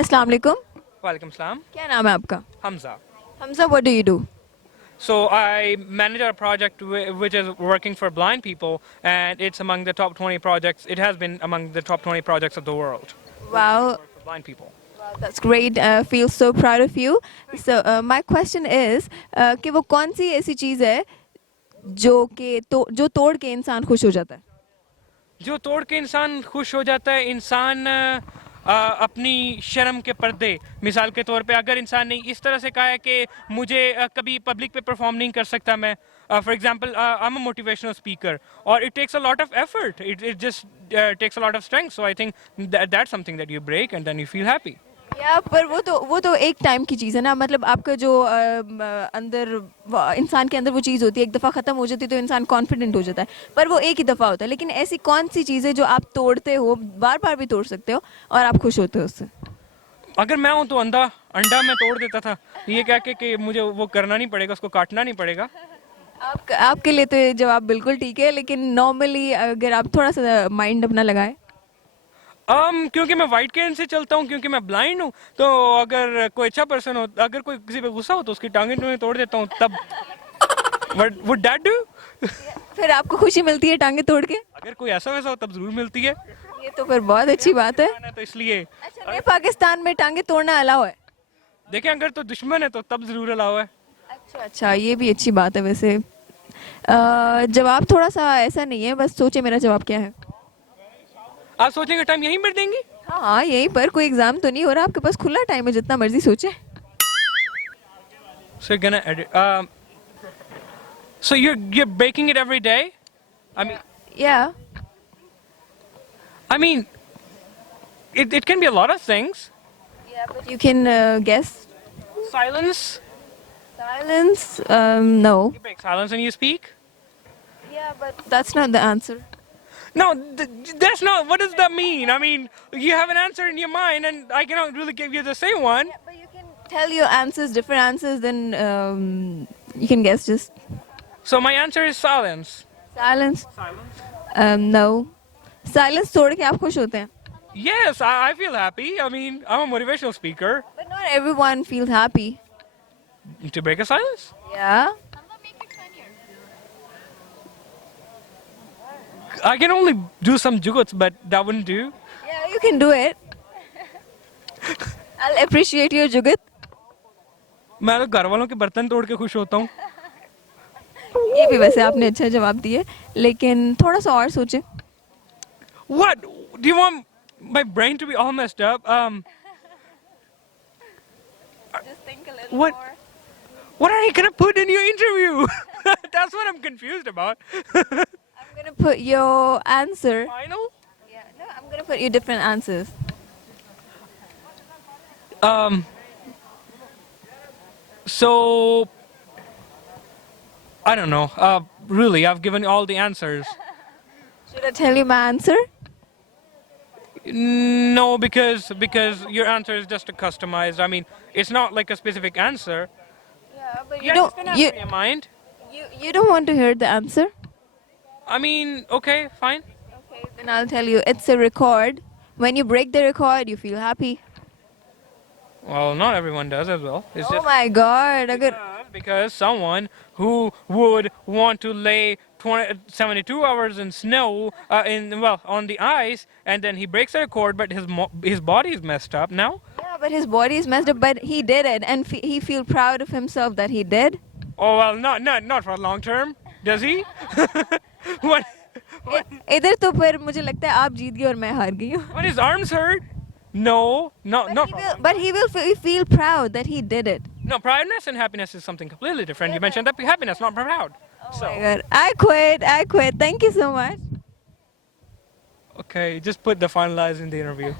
अस्सलाम वालेकुम। Walaikum salam. क्या नाम है आपका? Hamza. Hamza, what do you do? So I manage a project which is working for blind people, and it's among the top 20 projects. It has been among the top 20 projects of the world. Wow, For blind people. that's great. Feel so proud of you. So my question is कि वो कौन सी ऐसी चीज़ है जो तोड़ के इंसान खुश हो जाता है? जो तोड़ के इंसान खुश हो जाता है, इंसान अपनी शर्म के पर्दे, मिसाल के तौर पे अगर इंसान ने इस तरह से कहा है कि मुझे कभी पब्लिक पे परफॉर्म नहीं कर सकता मैं, for example I am a motivational speaker और it takes a lot of effort, it just takes a lot of strength, so I think that's something that you break and then you feel happy. या पर वो तो एक time की चीज़ है ना, मतलब आपका जो अंदर इंसान के अंदर वो चीज़ होती है, एक दफ़ा ख़त्म हो जाती है तो इंसान कॉन्फिडेंट हो जाता है, पर वो एक ही दफ़ा होता है. लेकिन ऐसी कौन सी चीज़ है जो आप तोड़ते हो, बार बार भी तोड़ सकते हो और आप खुश होते हो उससे? अगर मैं हूं तो अंडा मैं तोड़ देता था, ये कह के कि मुझे वो करना नहीं पड़ेगा, उसको काटना नहीं पड़ेगा. आपके लिए तो ये जवाब बिल्कुल ठीक है, लेकिन नॉर्मली अगर आप थोड़ा सा माइंड अपना लगाएं. क्योंकि मैं वाइट कैन से चलता हूँ, क्योंकि मैं ब्लाइंड हूँ, तो अगर कोई अच्छा पर्सन हो, अगर कोई किसी पे गुस्सा हो तो उसकी टांगें टूंगे तोड़ देता हूँ, तब वुड दैट डू? फिर आपको खुशी मिलती है टांगे तोड़ के? अगर कोई ऐसा वैसा हो तब जरूर मिलती है. ये तो फिर बहुत अच्छी बात है. तो इसलिए अच्छा, नहीं पाकिस्तान में टांगे तोड़ना अलाउ है? देखें, अगर तो दुश्मन है तो तब जरूर अलाउ है. अच्छा अच्छा, ये भी अच्छी बात है वैसे. जवाब थोड़ा सा ऐसा नहीं है, बस सोचे मेरा जवाब क्या है. आप सोचेंगे टाइम यहीं पर देंगी? हाँ हाँ, यहीं पर कोई एग्जाम तो नहीं हो रहा, आपके पास खुला टाइम है, जितना मर्जी सोचे. So you're gonna edit. So you're baking it every day? या I mean, it can be a lot of things. But you can guess. Silence. Silence? No. You break silence when you speak. Yeah, but that's not the answer. No, that's not. What does that mean? I mean, you have an answer in your mind, and I cannot really give you the same one. Yeah, but you can tell your answers, different answers, then you can guess just. So my answer is silence. Silence? Silence. No. Silence तोड़ के आप खुश होते हैं? Yes, I feel happy. I mean, I'm a motivational speaker. But not everyone feels happy. To break a silence? Yeah. I can only do some juguts, but that wouldn't do. Yeah, you can do it. I'll appreciate your jugat. मैं तो घर वालों के बर्तन तोड़ के खुश होता हूँ. ये भी वैसे आपने अच्छा जवाब दिए, लेकिन थोड़ा सा और सोचें. What? Do you want my brain to be all messed up? Just think a little What? What are you gonna put in your interview? That's what I'm confused about. I'm gonna put your answer. Final? Yeah, no, I'm gonna put you different answers. So I don't know. Really, I've given all the answers. Should I tell you my answer? No, because your answer is just a customized. I mean, it's not like a specific answer. Yeah, but Yeah, just an answer in your mind. you don't want to hear the answer? I mean, okay, fine. Okay, then I'll tell you. It's a record. When you break the record, you feel happy. Well, not everyone does as well. It's Oh just my God! अगर because someone who would want to lay 72 hours in snow, on the ice, and then he breaks the record, but his body is messed up now. yeah, but his body is messed up. But he did it, and he feel proud of himself that he did. Oh well, not for long term, does he? What? इधर तो फिर मुझे लगता है आप जीत गए और मैं हार गई हूँ. When his arms hurt? No, not. But he will feel proud that he did it. No, proudness and happiness is something completely different. You mentioned that happiness, not proud. Oh my God! I quit. Thank you so much. Okay, just put the finalize in the interview.